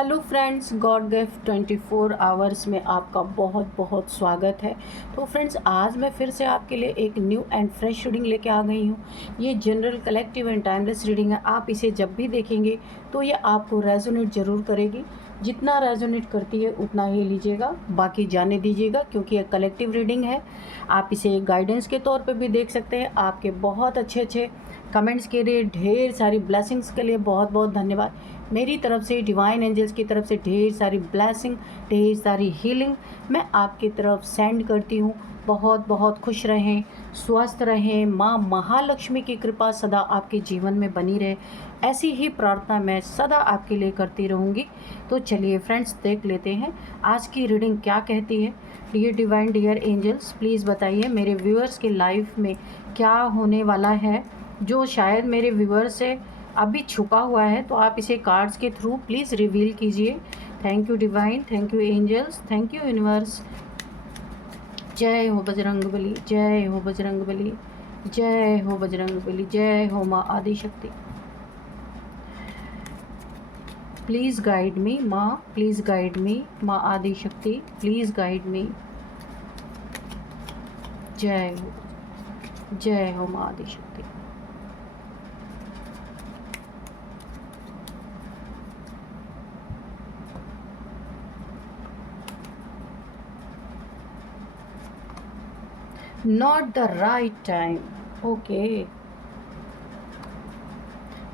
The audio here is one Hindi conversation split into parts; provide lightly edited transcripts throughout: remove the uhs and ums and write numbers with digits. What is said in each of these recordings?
Hello friends, God gift 24 hours में आपका बहुत बहुत स्वागत है। तो फ्रेंड्स, आज मैं फिर से आपके लिए एक न्यू एंड फ्रेश रीडिंग लेके आ गई हूँ। ये general, collective and timeless reading है। आप इसे जब भी देखेंगे तो ये आपको रेजोनेट ज़रूर करेगी। जितना रेजोनेट करती है उतना ही लीजिएगा, बाकी जाने दीजिएगा, क्योंकि ये कलेक्टिव रीडिंग है। आप इसे एक गाइडेंस के तौर पे भी देख सकते हैं। आपके बहुत अच्छे अच्छे कमेंट्स के लिए, ढेर सारी ब्लेसिंग्स के लिए बहुत बहुत धन्यवाद। मेरी तरफ से, डिवाइन एंजल्स की तरफ से ढेर सारी ब्लेसिंग, ढेर सारी हीलिंग मैं आपकी तरफ सेंड करती हूँ। बहुत बहुत खुश रहें, स्वस्थ रहें, माँ महालक्ष्मी की कृपा सदा आपके जीवन में बनी रहे, ऐसी ही प्रार्थना मैं सदा आपके लिए करती रहूँगी। तो चलिए फ्रेंड्स, देख लेते हैं आज की रीडिंग क्या कहती है। Dear divine, dear angels, please बताइए मेरे व्यूअर्स के लाइफ में क्या होने वाला है, जो शायद मेरे व्यूअर्स से अभी छुपा हुआ है। तो आप इसे कार्ड्स के थ्रू प्लीज़ रिवील कीजिए। Thank you divine, thank you angels, thank you universe. जय हो बजरंगबली, जय हो बजरंगबली, जय हो बजरंगबली, जय हो माँ आदिशक्ति। प्लीज़ गाइड मी माँ, प्लीज़ गाइड मी माँ आदिशक्ति, प्लीज़ गाइड मी। जय हो माँ Adishakti. Not the right time. Okay,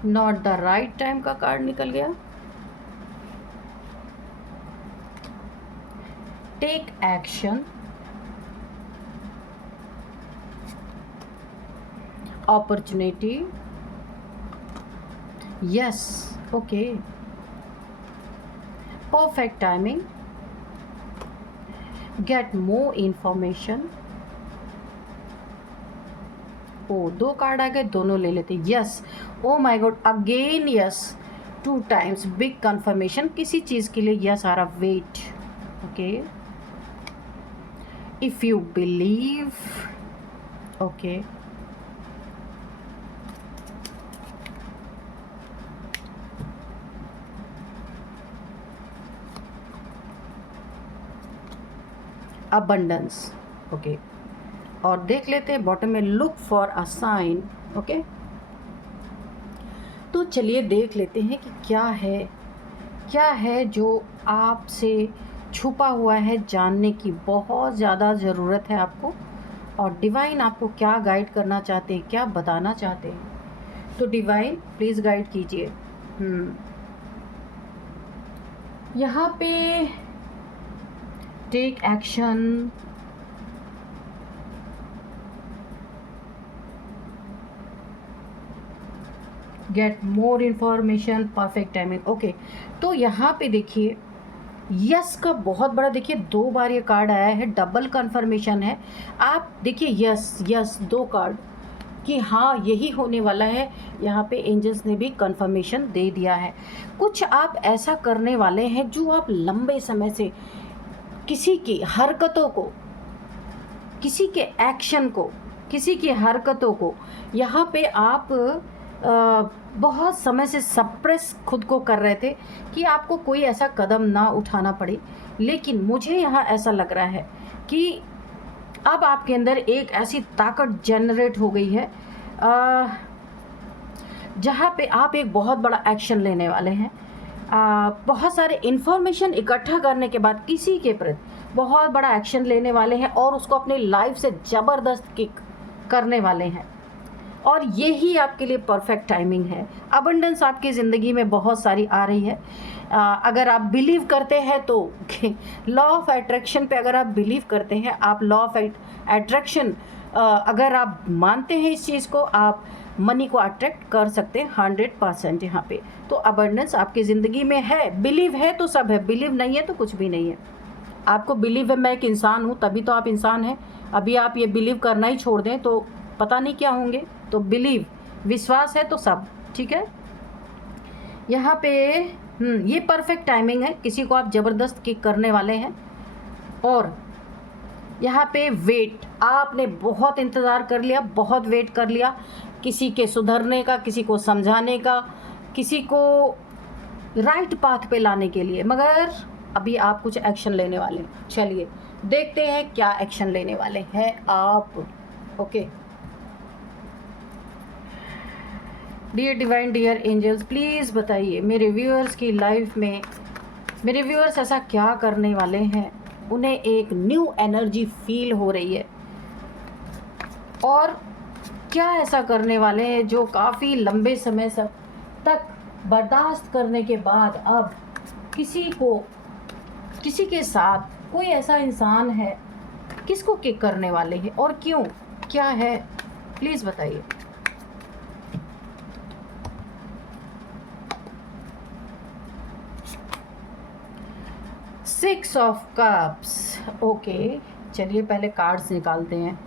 not the right time का कार्ड निकल गया। Take action, opportunity, yes, okay, perfect timing, get more information. Oh, दो कार्ड आ गए, दोनों ले लेते। Yes, oh my god, again yes, 2 times, big confirmation, किसी चीज़ के लिए यस आ रहा। Wait, okay, if you believe, okay, abundance, okay. और देख लेते हैं बॉटम में, look for a sign, okay. तो चलिए देख लेते हैं कि क्या है जो आपसे छुपा हुआ है, जानने की बहुत ज़्यादा ज़रूरत है आपको। और डिवाइन आपको क्या गाइड करना चाहते हैं, क्या बताना चाहते हैं। तो डिवाइन प्लीज़ गाइड कीजिए। यहाँ पे take action, get more information, perfect timing, okay. तो यहाँ पे देखिए यस का बहुत बड़ा, देखिए 2 बार ये कार्ड आया है, डबल कंफर्मेशन है। आप देखिए यस यस, 2 कार्ड कि हाँ यही होने वाला है। यहाँ पे एंजल्स ने भी कंफर्मेशन दे दिया है। कुछ आप ऐसा करने वाले हैं जो आप लंबे समय से किसी की हरकतों को, किसी के एक्शन को, किसी की हरकतों को यहाँ पे आप बहुत समय से सप्रेस खुद को कर रहे थे कि आपको कोई ऐसा कदम ना उठाना पड़े। लेकिन मुझे यहाँ ऐसा लग रहा है कि अब आपके अंदर एक ऐसी ताकत जनरेट हो गई है जहाँ पे आप एक बहुत बड़ा एक्शन लेने वाले हैं। बहुत सारे इन्फॉर्मेशन इकट्ठा करने के बाद किसी के प्रति बहुत बड़ा एक्शन लेने वाले हैं और उसको अपनी लाइफ से ज़बरदस्त किक करने वाले हैं। और यही आपके लिए परफेक्ट टाइमिंग है। अबंडेंस आपकी ज़िंदगी में बहुत सारी आ रही है। अगर आप बिलीव करते हैं तो लॉ ऑफ अट्रैक्शन पे अगर आप बिलीव करते हैं, आप लॉ ऑफ अट्रैक्शन अगर आप मानते हैं इस चीज़ को, आप मनी को अट्रैक्ट कर सकते हैं 100% यहाँ पे। तो अबंडेंस आपकी ज़िंदगी में है। बिलीव है तो सब है, बिलीव नहीं है तो कुछ भी नहीं है। आपको बिलीव है मैं एक इंसान हूँ, तभी तो आप इंसान हैं। अभी आप ये बिलीव करना ही छोड़ दें तो पता नहीं क्या होंगे। तो बिलीव, विश्वास है तो सब ठीक है। यहाँ पे ये परफेक्ट टाइमिंग है, किसी को आप ज़बरदस्त किक करने वाले हैं। और यहाँ पे वेट, आपने बहुत इंतज़ार कर लिया, बहुत वेट कर लिया किसी के सुधरने का, किसी को समझाने का, किसी को राइट पाथ पे लाने के लिए, मगर अभी आप कुछ एक्शन लेने वाले हैं। चलिए देखते हैं क्या एक्शन लेने वाले हैं आप। Okay, dear divine, dear angels, please बताइए मेरे व्यूअर्स की लाइफ में, मेरे व्यूअर्स ऐसा क्या करने वाले हैं, उन्हें एक न्यू एनर्जी फील हो रही है, और क्या ऐसा करने वाले हैं जो काफ़ी लंबे समय तक बर्दाश्त करने के बाद अब किसी के साथ कोई ऐसा इंसान है, किसको किक करने वाले हैं और क्यों, क्या है, प्लीज़ बताइए। Six of cups. ओके, चलिए पहले कार्ड्स निकालते हैं।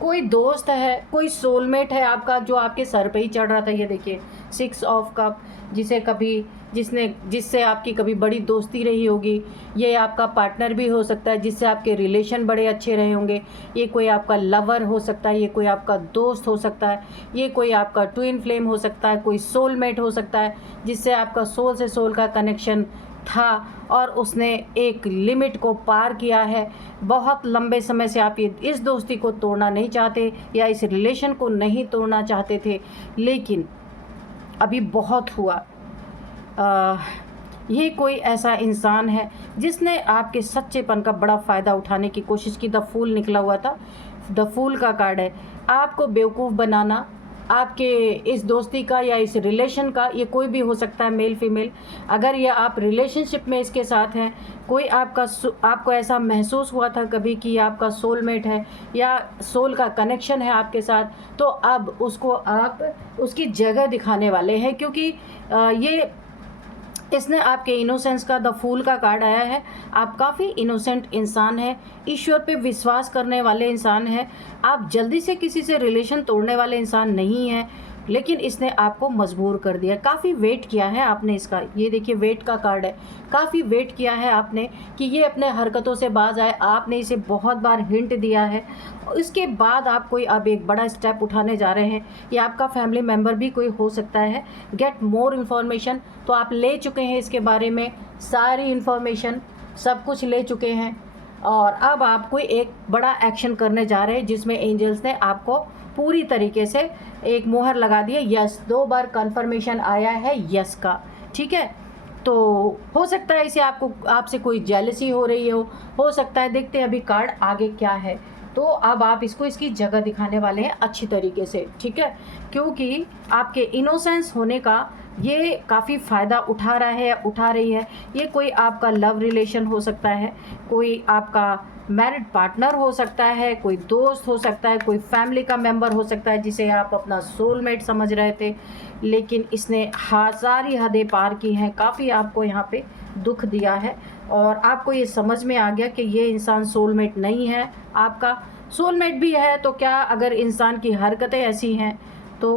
कोई दोस्त है, कोई सोलमेट है आपका जो आपके सर पे ही चढ़ रहा था। ये देखिए सिक्स ऑफ कप, जिससे आपकी कभी बड़ी दोस्ती रही होगी। ये आपका पार्टनर भी हो सकता है जिससे आपके रिलेशन बड़े अच्छे रहे होंगे। ये कोई आपका लवर हो सकता है, ये कोई आपका दोस्त हो सकता है, ये कोई आपका ट्विन फ्लेम हो सकता है, कोई सोलमेट हो सकता है जिससे आपका सोल से सोल का कनेक्शन था और उसने एक लिमिट को पार किया है। बहुत लंबे समय से आप इस दोस्ती को तोड़ना नहीं चाहते या इस रिलेशन को नहीं तोड़ना चाहते थे, लेकिन अभी बहुत हुआ। ये कोई ऐसा इंसान है जिसने आपके सच्चेपन का बड़ा फ़ायदा उठाने की कोशिश की। द फूल निकला हुआ था, द फूल का कार्ड है। आपको बेवकूफ़ बनाना, आपके इस दोस्ती का या इस रिलेशन का, ये कोई भी हो सकता है, मेल फीमेल। अगर ये आप रिलेशनशिप में इसके साथ हैं, कोई आपको ऐसा महसूस हुआ था कभी कि ये आपका सोलमेट है या सोल का कनेक्शन है आपके साथ, तो अब उसको आप उसकी जगह दिखाने वाले हैं, क्योंकि इसने आपके इनोसेंस का, द फूल का कार्ड आया है। आप काफ़ी इनोसेंट इंसान हैं, ईश्वर पे विश्वास करने वाले इंसान हैं। आप जल्दी से किसी से रिलेशन तोड़ने वाले इंसान नहीं हैं, लेकिन इसने आपको मजबूर कर दिया। काफ़ी वेट किया है आपने इसका। ये देखिए वेट का कार्ड है। काफ़ी वेट किया है आपने कि ये अपने हरकतों से बाज आए। आपने इसे बहुत बार हिंट दिया है, इसके बाद आप कोई अब एक बड़ा स्टेप उठाने जा रहे हैं। या आपका फैमिली मेम्बर भी कोई हो सकता है। गेट मोर इन्फॉर्मेशन, तो आप ले चुके हैं इसके बारे में सारी इन्फॉर्मेशन, सब कुछ ले चुके हैं, और अब आप कोई एक बड़ा एक्शन करने जा रहे हैं जिसमें एंजल्स ने आपको पूरी तरीके से एक मोहर लगा दी है। यस, 2 बार कन्फर्मेशन आया है यस का, ठीक है। तो हो सकता है इसे आपसे कोई जेलसी हो रही हो सकता है। देखते हैं अभी कार्ड आगे क्या है। तो अब आप इसको इसकी जगह दिखाने वाले हैं अच्छी तरीके से, ठीक है, क्योंकि आपके इनोसेंस होने का ये काफ़ी फ़ायदा उठा रहा है, उठा रही है। ये कोई आपका लव रिलेशन हो सकता है, कोई आपका मैरिड पार्टनर हो सकता है, कोई दोस्त हो सकता है, कोई फैमिली का मेंबर हो सकता है जिसे आप अपना सोलमेट समझ रहे थे, लेकिन इसने सारी हदें पार की हैं। काफ़ी आपको यहाँ पे दुख दिया है और आपको ये समझ में आ गया कि ये इंसान सोलमेट नहीं है आपका। सोलमेट भी है तो क्या, अगर इंसान की हरकतें ऐसी हैं तो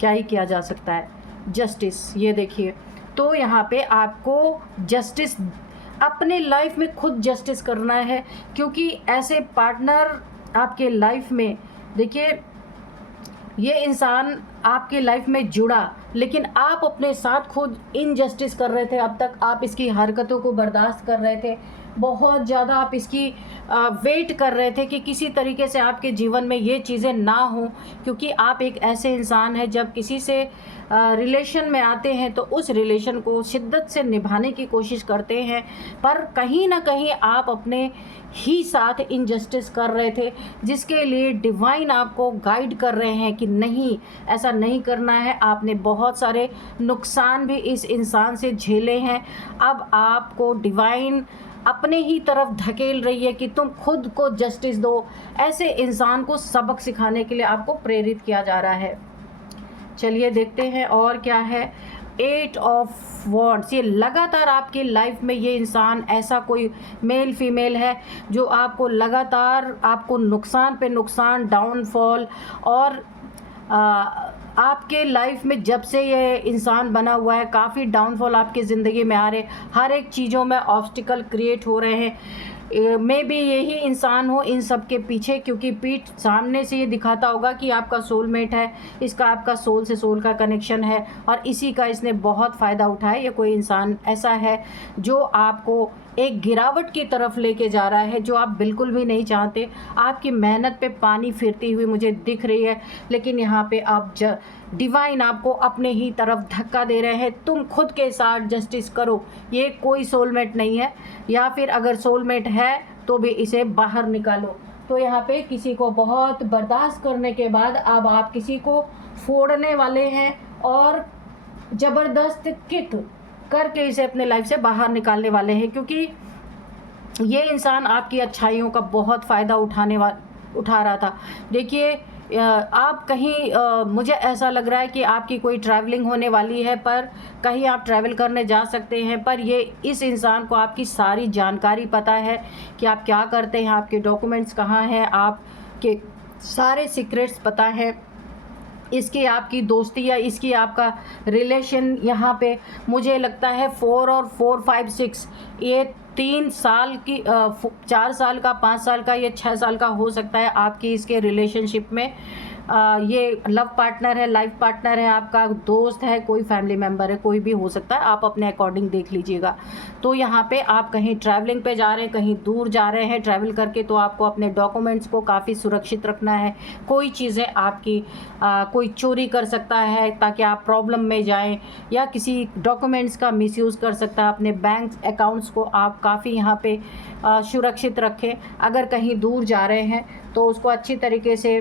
क्या ही किया जा सकता है। जस्टिस, ये देखिए, तो यहाँ पे आपको जस्टिस, अपने लाइफ में खुद जस्टिस करना है, क्योंकि ऐसे पार्टनर आपके लाइफ में, देखिए ये इंसान आपके लाइफ में जुड़ा, लेकिन आप अपने साथ खुद इनजस्टिस कर रहे थे। अब तक आप इसकी हरकतों को बर्दाश्त कर रहे थे, बहुत ज़्यादा आप इसकी वेट कर रहे थे कि किसी तरीके से आपके जीवन में ये चीज़ें ना हों, क्योंकि आप एक ऐसे इंसान हैं जब किसी से रिलेशन में आते हैं तो उस रिलेशन को शिद्दत से निभाने की कोशिश करते हैं, पर कहीं ना कहीं आप अपने ही साथ इनजस्टिस कर रहे थे, जिसके लिए डिवाइन आपको गाइड कर रहे हैं कि नहीं, ऐसा नहीं करना है। आपने बहुत सारे नुकसान भी इस इंसान से झेले हैं। अब आपको डिवाइन अपने ही तरफ धकेल रही है कि तुम खुद को जस्टिस दो। ऐसे इंसान को सबक सिखाने के लिए आपको प्रेरित किया जा रहा है। चलिए देखते हैं और क्या है। 8 ऑफ वॉन्ड्स, ये लगातार आपकी लाइफ में ये इंसान, ऐसा कोई मेल फीमेल है जो आपको लगातार, आपको नुकसान पे नुकसान, डाउनफॉल, और आपके लाइफ में जब से ये इंसान बना हुआ है काफ़ी डाउनफॉल आपकी ज़िंदगी में आ रहे, हर एक चीज़ों में ऑब्स्टिकल क्रिएट हो रहे हैं। मे बी यही इंसान हो इन सब के पीछे, क्योंकि पीठ सामने से ये दिखाता होगा कि आपका सोलमेट है, इसका आपका सोल से सोल का कनेक्शन है और इसी का इसने बहुत फ़ायदा उठाया। ये कोई इंसान ऐसा है जो आपको एक गिरावट की तरफ लेके जा रहा है, जो आप बिल्कुल भी नहीं चाहते। आपकी मेहनत पे पानी फिरती हुई मुझे दिख रही है, लेकिन यहाँ पे आप डिवाइन आपको अपने ही तरफ धक्का दे रहे हैं। तुम खुद के साथ जस्टिस करो। ये कोई सोलमेट नहीं है, या फिर अगर सोलमेट है तो भी इसे बाहर निकालो। तो यहाँ पे किसी को बहुत बर्दाश्त करने के बाद अब आप किसी को फोड़ने वाले हैं और ज़बरदस्त किक करके इसे अपने लाइफ से बाहर निकालने वाले हैं, क्योंकि ये इंसान आपकी अच्छाइयों का बहुत फ़ायदा उठा रहा था। देखिए आप कहीं मुझे ऐसा लग रहा है कि आपकी कोई ट्रैवलिंग होने वाली है, पर कहीं आप ट्रैवल करने जा सकते हैं, पर ये इस इंसान को आपकी सारी जानकारी पता है कि आप क्या करते हैं, आपके डॉक्यूमेंट्स कहाँ हैं, आपके सारे सीक्रेट्स पता है। इसकी आपकी दोस्ती या इसकी आपका रिलेशन यहाँ पे मुझे लगता है 4 और 4, 5, 6 ये 3 साल की 4 साल का, 5 साल का, ये 6 साल का हो सकता है आपकी इसके रिलेशनशिप में। ये लव पार्टनर है, लाइफ पार्टनर है, आपका दोस्त है, कोई फैमिली मेम्बर है, कोई भी हो सकता है, आप अपने अकॉर्डिंग देख लीजिएगा। तो यहाँ पे आप कहीं ट्रैवलिंग पे जा रहे हैं, कहीं दूर जा रहे हैं ट्रैवल करके, तो आपको अपने डॉक्यूमेंट्स को काफ़ी सुरक्षित रखना है। कोई चीज़ें आपकी कोई चोरी कर सकता है ताकि आप प्रॉब्लम में जाएं, या किसी डॉक्यूमेंट्स का मिसयूज़ कर सकता है। अपने बैंक अकाउंट्स को आप काफ़ी यहाँ पे सुरक्षित रखें। अगर कहीं दूर जा रहे हैं तो उसको अच्छी तरीके से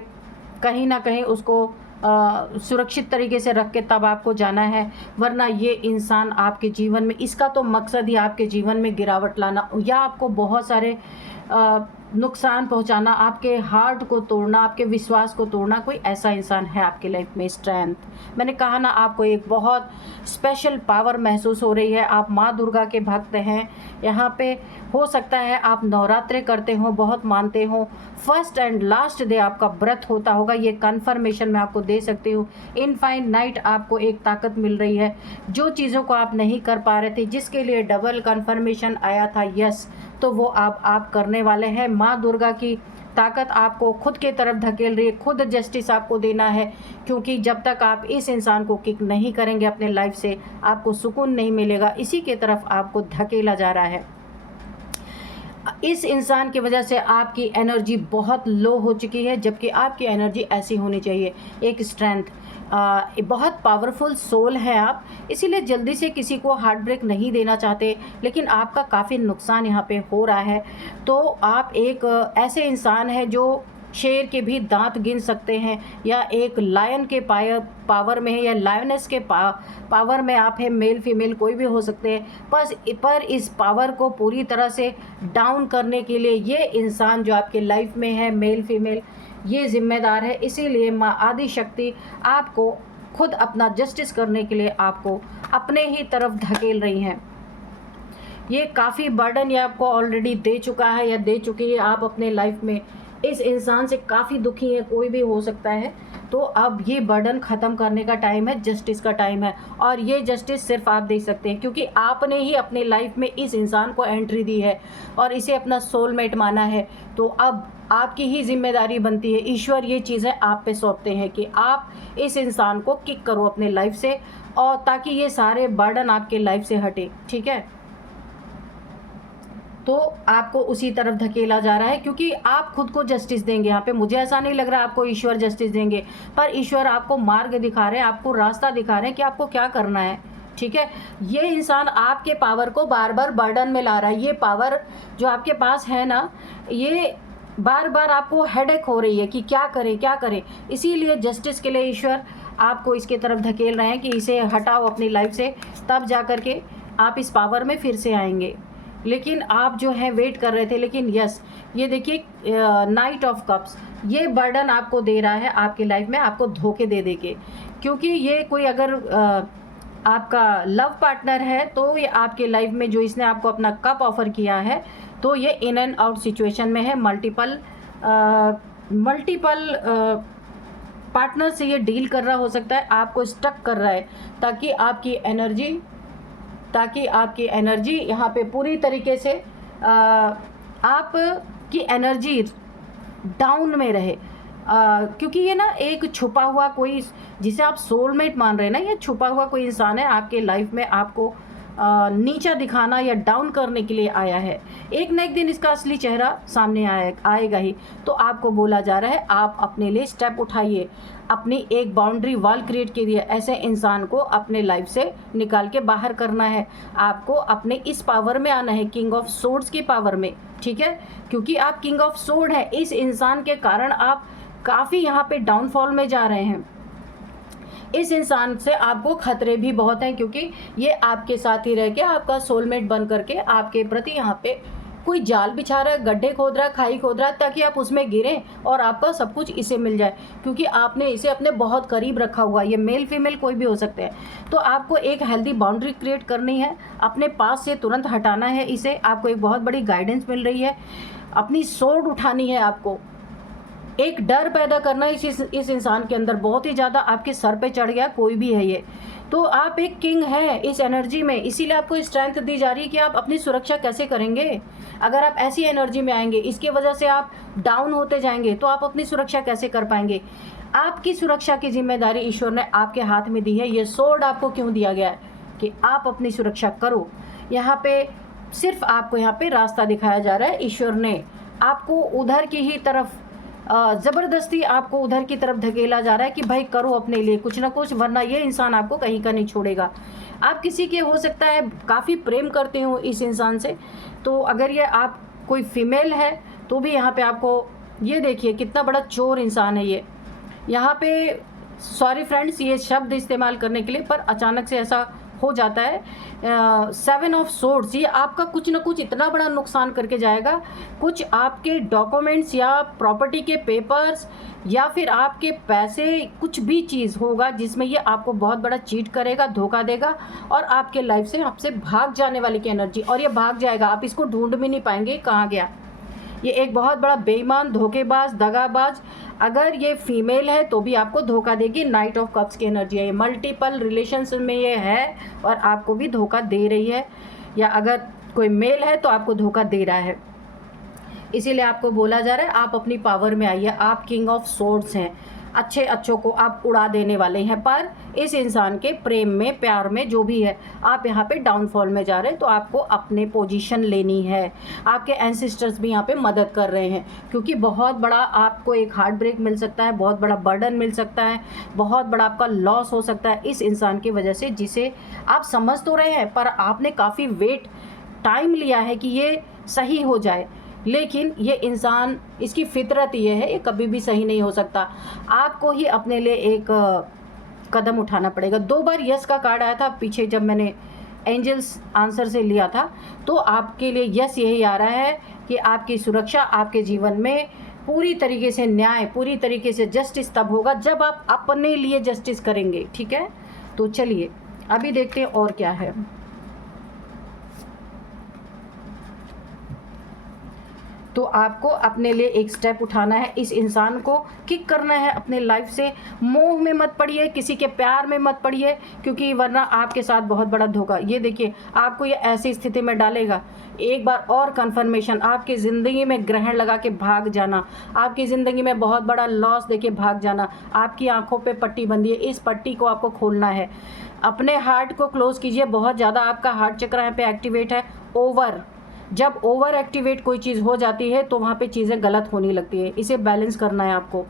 कहीं ना कहीं उसको सुरक्षित तरीके से रख के तब आपको जाना है, वरना ये इंसान आपके जीवन में, इसका तो मकसद ही आपके जीवन में गिरावट लाना या आपको बहुत सारे नुकसान पहुंचाना, आपके हार्ट को तोड़ना, आपके विश्वास को तोड़ना। कोई ऐसा इंसान है आपकी लाइफ में। स्ट्रेंथ, मैंने कहा ना, आपको एक बहुत स्पेशल पावर महसूस हो रही है। आप माँ दुर्गा के भक्त हैं। यहाँ पे हो सकता है आप नवरात्रे करते हो, बहुत मानते हो, फर्स्ट एंड लास्ट डे आपका व्रत होता होगा। ये कन्फर्मेशन मैं आपको दे सकती हूँ। इनफाइनाइट आपको एक ताकत मिल रही है, जो चीज़ों को आप नहीं कर पा रहे थे, जिसके लिए डबल कन्फर्मेशन आया था यस, तो वो आप करने वाले हैं। माँ दुर्गा की ताकत आपको खुद के तरफ धकेल रही है, खुद जस्टिस आपको देना है, क्योंकि जब तक आप इस इंसान को किक नहीं करेंगे अपने लाइफ से, आपको सुकून नहीं मिलेगा। इसी के तरफ आपको धकेला जा रहा है। इस इंसान की वजह से आपकी एनर्जी बहुत लो हो चुकी है, जबकि आपकी एनर्जी ऐसी होनी चाहिए, एक स्ट्रेंथ, बहुत पावरफुल सोल है आप, इसीलिए जल्दी से किसी को हार्ट ब्रेक नहीं देना चाहते, लेकिन आपका काफ़ी नुकसान यहाँ पे हो रहा है। तो आप एक ऐसे इंसान हैं जो शेर के भी दांत गिन सकते हैं, या एक लायन के पावर में है, या लायनेस के पावर में आप हैं। मेल फीमेल कोई भी हो सकते हैं, पर इस पावर को पूरी तरह से डाउन करने के लिए ये इंसान जो आपके लाइफ में है, मेल फीमेल, ये जिम्मेदार है। इसीलिए माँ आदि शक्ति आपको खुद अपना जस्टिस करने के लिए आपको अपने ही तरफ धकेल रही हैं। ये काफ़ी बर्डन ये आपको ऑलरेडी दे चुका है या दे चुकी है। आप अपने लाइफ में इस इंसान से काफ़ी दुखी है, कोई भी हो सकता है। तो अब ये बर्डन ख़त्म करने का टाइम है, जस्टिस का टाइम है, और ये जस्टिस सिर्फ आप दे सकते हैं, क्योंकि आपने ही अपने लाइफ में इस इंसान को एंट्री दी है और इसे अपना सोलमेट माना है। तो अब आपकी ही जिम्मेदारी बनती है, ईश्वर ये चीज़ें आप पे सौंपते हैं कि आप इस इंसान को किक करो अपने लाइफ से, और ताकि ये सारे बर्डन आपके लाइफ से हटे। ठीक है, तो आपको उसी तरफ धकेला जा रहा है, क्योंकि आप खुद को जस्टिस देंगे। यहाँ पे मुझे ऐसा नहीं लग रहा आपको ईश्वर जस्टिस देंगे, पर ईश्वर आपको मार्ग दिखा रहे हैं, आपको रास्ता दिखा रहे हैं कि आपको क्या करना है। ठीक है, ये इंसान आपके पावर को बार बार बर्डन में ला रहा है। ये पावर जो आपके पास है ना, ये बार बार आपको हेडेक हो रही है कि क्या करें क्या करें। इसीलिए जस्टिस के लिए ईश्वर आपको इसके तरफ धकेल रहे हैं कि इसे हटाओ अपनी लाइफ से, तब जा कर के आप इस पावर में फिर से आएंगे। लेकिन आप जो है वेट कर रहे थे, लेकिन यस, ये देखिए नाइट ऑफ कप्स, ये बर्डन आपको दे रहा है आपकी लाइफ में, आपको धोखे दे के, क्योंकि ये कोई अगर आपका लव पार्टनर है तो ये आपके लाइफ में जो इसने आपको अपना कप ऑफर किया है, तो ये इन एंड आउट सिचुएशन में है। मल्टीपल पार्टनर से ये डील कर रहा हो सकता है, आपको स्टक कर रहा है, ताकि आपकी एनर्जी यहाँ पे पूरी तरीके से आप की एनर्जी डाउन में रहे, क्योंकि ये ना एक छुपा हुआ कोई, जिसे आप सोलमेट मान रहे हैं ना, ये छुपा हुआ कोई इंसान है आपके लाइफ में, आपको नीचा दिखाना या डाउन करने के लिए आया है। एक न एक दिन इसका असली चेहरा सामने आएगा ही। तो आपको बोला जा रहा है आप अपने लिए स्टेप उठाइए, अपनी एक बाउंड्री वॉल क्रिएट कीजिए। ऐसे इंसान को अपने लाइफ से निकाल के बाहर करना है। आपको अपने इस पावर में आना है, किंग ऑफ सोर्ड्स की पावर में, ठीक है, क्योंकि आप किंग ऑफ सोर्ड हैं। इस इंसान के कारण आप काफ़ी यहाँ पे डाउनफॉल में जा रहे हैं। इस इंसान से आपको खतरे भी बहुत हैं, क्योंकि ये आपके साथ ही रह के आपका सोलमेट बन करके आपके प्रति यहाँ पे कोई जाल बिछा रहा है, गड्ढे खोद रहा है, खाई खोद रहा है, ताकि आप उसमें गिरें और आपका सब कुछ इसे मिल जाए, क्योंकि आपने इसे अपने बहुत करीब रखा हुआ है। ये मेल फीमेल कोई भी हो सकते हैं। तो आपको एक हेल्दी बाउंड्री क्रिएट करनी है, अपने पास से तुरंत हटाना है इसे। आपको एक बहुत बड़ी गाइडेंस मिल रही है, अपनी सोर्ड उठानी है। आपको एक डर पैदा करना इस इंसान के अंदर बहुत ही ज़्यादा आपके सर पे चढ़ गया, कोई भी है ये। तो आप एक किंग हैं इस एनर्जी में, इसीलिए आपको स्ट्रेंथ दी जा रही है कि आप अपनी सुरक्षा कैसे करेंगे। अगर आप ऐसी एनर्जी में आएंगे, इसकी वजह से आप डाउन होते जाएंगे, तो आप अपनी सुरक्षा कैसे कर पाएंगे। आपकी सुरक्षा की जिम्मेदारी ईश्वर ने आपके हाथ में दी है। ये सोर्ड आपको क्यों दिया गया है कि आप अपनी सुरक्षा करो। यहाँ पे सिर्फ आपको यहाँ पे रास्ता दिखाया जा रहा है। ईश्वर ने आपको उधर की ही तरफ ज़बरदस्ती आपको उधर की तरफ धकेला जा रहा है कि भाई करो अपने लिए कुछ ना कुछ, वरना ये इंसान आपको कहीं का नहीं छोड़ेगा। आप किसी के हो सकता है काफ़ी प्रेम करते हो इस इंसान से, तो अगर ये आप कोई फीमेल है तो भी यहाँ पे आपको ये देखिए कितना बड़ा चोर इंसान है ये। यहाँ पे सॉरी फ्रेंड्स ये शब्द इस्तेमाल करने के लिए, पर अचानक से ऐसा हो जाता है। 7 ऑफ सोर्ड्स, ये आपका कुछ ना कुछ इतना बड़ा नुकसान करके जाएगा। कुछ आपके डॉक्यूमेंट्स या प्रॉपर्टी के पेपर्स या फिर आपके पैसे, कुछ भी चीज़ होगा जिसमें ये आपको बहुत बड़ा चीट करेगा, धोखा देगा और आपके लाइफ से आपसे भाग जाने वाली की एनर्जी। और ये भाग जाएगा, आप इसको ढूंढ भी नहीं पाएंगे कहाँ गया। ये एक बहुत बड़ा बेईमान, धोखेबाज, दगाबाज, अगर ये फीमेल है तो भी आपको धोखा देगी। नाइट ऑफ कप्स की एनर्जी है, ये मल्टीपल रिलेशंस में ये है और आपको भी धोखा दे रही है, या अगर कोई मेल है तो आपको धोखा दे रहा है। इसीलिए आपको बोला जा रहा है आप अपनी पावर में आइए। आप किंग ऑफ सोर्ड्स हैं, अच्छे अच्छों को आप उड़ा देने वाले हैं, पर इस इंसान के प्रेम में, प्यार में, जो भी है, आप यहाँ पे डाउनफॉल में जा रहे हैं। तो आपको अपने पोजीशन लेनी है। आपके एंसेस्टर्स भी यहाँ पे मदद कर रहे हैं, क्योंकि बहुत बड़ा आपको एक हार्ट ब्रेक मिल सकता है, बहुत बड़ा बर्डन मिल सकता है, बहुत बड़ा आपका लॉस हो सकता है इस इंसान की वजह से, जिसे आप समझ तो रहे हैं पर आपने काफ़ी वेट टाइम लिया है कि ये सही हो जाए। लेकिन ये इंसान, इसकी फितरत ये है, ये कभी भी सही नहीं हो सकता। आपको ही अपने लिए एक कदम उठाना पड़ेगा। 2 बार यस का कार्ड आया था पीछे, जब मैंने एंजल्स आंसर से लिया था, तो आपके लिए यस यही आ रहा है कि आपकी सुरक्षा, आपके जीवन में पूरी तरीके से न्याय, पूरी तरीके से जस्टिस तब होगा जब आप अपने लिए जस्टिस करेंगे, ठीक है। तो चलिए अभी देखते हैं और क्या है। तो आपको अपने लिए एक स्टेप उठाना है, इस इंसान को किक करना है अपने लाइफ से। मोह में मत पड़िए, किसी के प्यार में मत पड़िए, क्योंकि वरना आपके साथ बहुत बड़ा धोखा। ये देखिए आपको ये ऐसी स्थिति में डालेगा। एक बार और कंफर्मेशन, आपकी ज़िंदगी में ग्रहण लगा के भाग जाना, आपकी ज़िंदगी में बहुत बड़ा लॉस देके भाग जाना। आपकी आंखों पे पट्टी बंधी है, इस पट्टी को आपको खोलना है। अपने हार्ट को क्लोज कीजिए, बहुत ज़्यादा आपका हार्ट चक्र यहाँ पे एक्टिवेट है। ओवर, जब ओवर एक्टिवेट कोई चीज़ हो जाती है तो वहाँ पे चीज़ें गलत होने लगती है। इसे बैलेंस करना है आपको,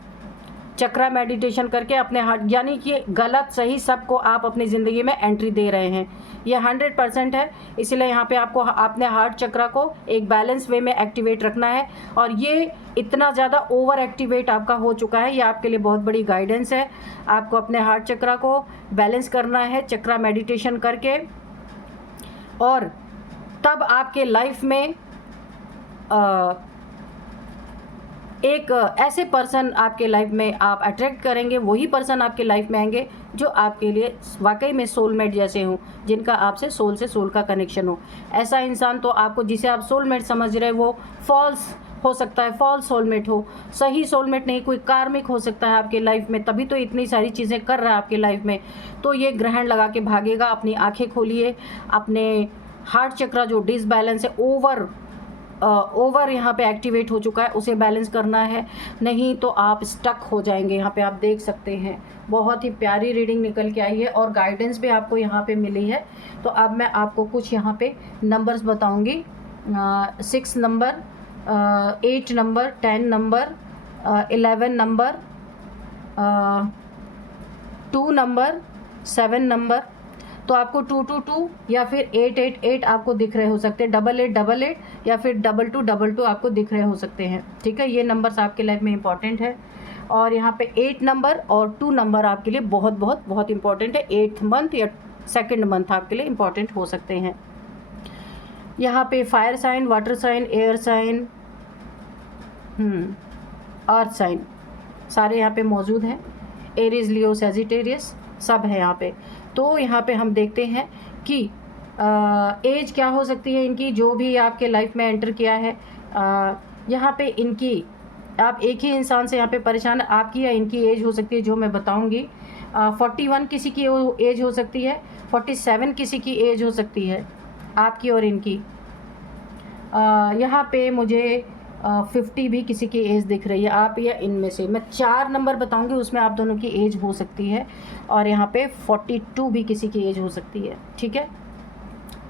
चक्रा मेडिटेशन करके अपने हार्ट, यानी कि गलत सही सबको आप अपनी ज़िंदगी में एंट्री दे रहे हैं। ये 100% है, इसलिए यहाँ पे आपको अपने हार्ट चक्रा को एक बैलेंस वे में एक्टिवेट रखना है। और ये इतना ज़्यादा ओवर एक्टिवेट आपका हो चुका है, ये आपके लिए बहुत बड़ी गाइडेंस है। आपको अपने हार्ट चक्रा को बैलेंस करना है चक्रा मेडिटेशन करके, और तब आपके लाइफ में एक ऐसे पर्सन आपके लाइफ में आप अट्रैक्ट करेंगे, वही पर्सन आपके लाइफ में आएंगे जो आपके लिए वाकई में सोलमेट जैसे हों, जिनका आपसे सोल से सोल का कनेक्शन हो। ऐसा इंसान तो आपको, जिसे आप सोलमेट समझ रहे हैं, वो फॉल्स हो सकता है, फॉल्स सोलमेट हो, सही सोलमेट नहीं, कोई कार्मिक हो सकता है आपके लाइफ में, तभी तो इतनी सारी चीज़ें कर रहा है आपके लाइफ में। तो ये ग्रहण लगा के भागेगा। अपनी आंखें खोलिए, अपने हार्ट चक्रा जो डिसबैलेंस है, ओवर ओवर यहाँ पे एक्टिवेट हो चुका है, उसे बैलेंस करना है, नहीं तो आप स्टक हो जाएंगे। यहाँ पे आप देख सकते हैं बहुत ही प्यारी रीडिंग निकल के आई है और गाइडेंस भी आपको यहाँ पे मिली है। तो अब मैं आपको कुछ यहाँ पे नंबर्स बताऊँगी। 6 number, 8 number, 10 number, 11 number, 2 number, 7 number. तो आपको 222 या फिर 888 आपको दिख रहे हो सकते हैं, 8888 या फिर 2222 आपको दिख रहे हो सकते हैं। ठीक है, ये नंबर्स आपके लाइफ में इंपॉर्टेंट है। और यहाँ पे 8 नंबर और 2 नंबर आपके लिए बहुत बहुत बहुत इंपॉर्टेंट है। 8th मंथ या 2nd मंथ आपके लिए इंपॉर्टेंट हो सकते हैं। यहाँ पे fire sign, water sign, air sign, earth sign सारे यहाँ पे मौजूद हैं। एरीज, लियो, सैजिटेरियस सब है यहाँ पे। तो यहाँ पे हम देखते हैं कि एज क्या हो सकती है इनकी, जो भी आपके लाइफ में एंटर किया है। यहाँ पे इनकी, आप एक ही इंसान से यहाँ पे परेशान, आपकी या इनकी एज हो सकती है जो मैं बताऊँगी। 41 किसी की एज हो सकती है, 47 किसी की एज हो सकती है, आपकी और इनकी। यहाँ पे मुझे 50 भी किसी की एज दिख रही है, आप या इनमें से। मैं 4 नंबर बताऊंगी, उसमें आप दोनों की एज हो सकती है। और यहाँ पे 42 भी किसी की एज हो सकती है। ठीक है,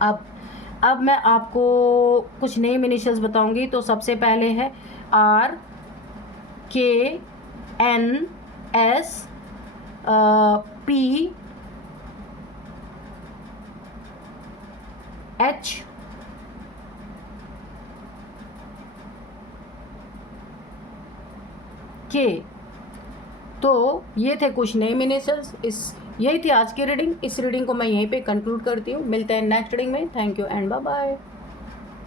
अब मैं आपको कुछ नेम इनिशियल्स बताऊंगी। तो सबसे पहले है RKNS PH के। तो ये थे कुछ नेम इनिशियल्स। यही थी आज की रीडिंग। इस रीडिंग को मैं यहीं पे कंक्लूड करती हूँ। मिलते हैं नेक्स्ट रीडिंग में। Thank you and bye bye.